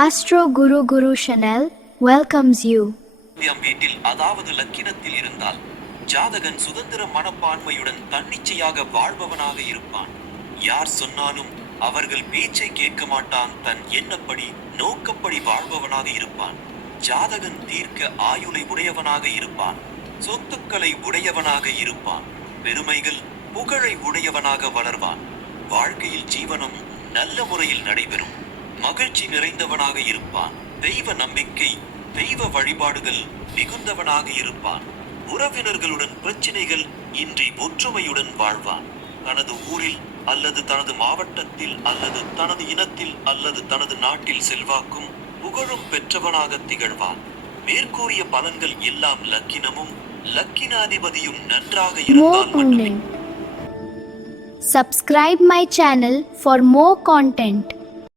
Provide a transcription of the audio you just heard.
Astro Guru Guru channel welcomes you வீட்டில் அதாவது லக்கினத்தில் இருந்தால் ஜாதகன் சுதந்திர மனப்பான்மையுடன் தன்னிச்சையாக வாழ்பவனாக இருப்பான். யார் சொன்னாலும் அவர்கள் பேச்சை கேட்க மாட்டான் தன் எண்ணப்படி நோக்கப்படி வாழ்பவனாக இருப்பான். ஜாதகன் தீர்க்க ஆயுளை உடையவனாக இருப்பான் சொத்துக்களை உடையவனாக இருப்பான் பெருமைகள் புகழை உடையவனாக வளர்வான். வாழ்க்கையில் ஜீவனம் நல்ல முறையில் நடைபெறும். மகிழ்ச்சி நிறைந்தவனாக இருப்பான். தெய்வ நம்பிக்கை தெய்வ வழிபாடுகள் மிகுந்தவனாக இருப்பான். உறவினர்களுடன் பிரச்சனைகள் இன்றி ஒற்றுமையுடன் வாழ்வான். தனது ஊரில் அல்லது தனது மாவட்டத்தில் அல்லது தனது இனத்தில் அல்லது தனது நாட்டில் செல்வாக்கும் புகழும் பெற்றவனாக திகழ்வான். மேற்கூறிய பலன்கள் எல்லாம் லக்கினமும் லக்கினாதிபதியும் நன்றாக இருந்தால் மட்டுமே. Subscribe my channel for more content.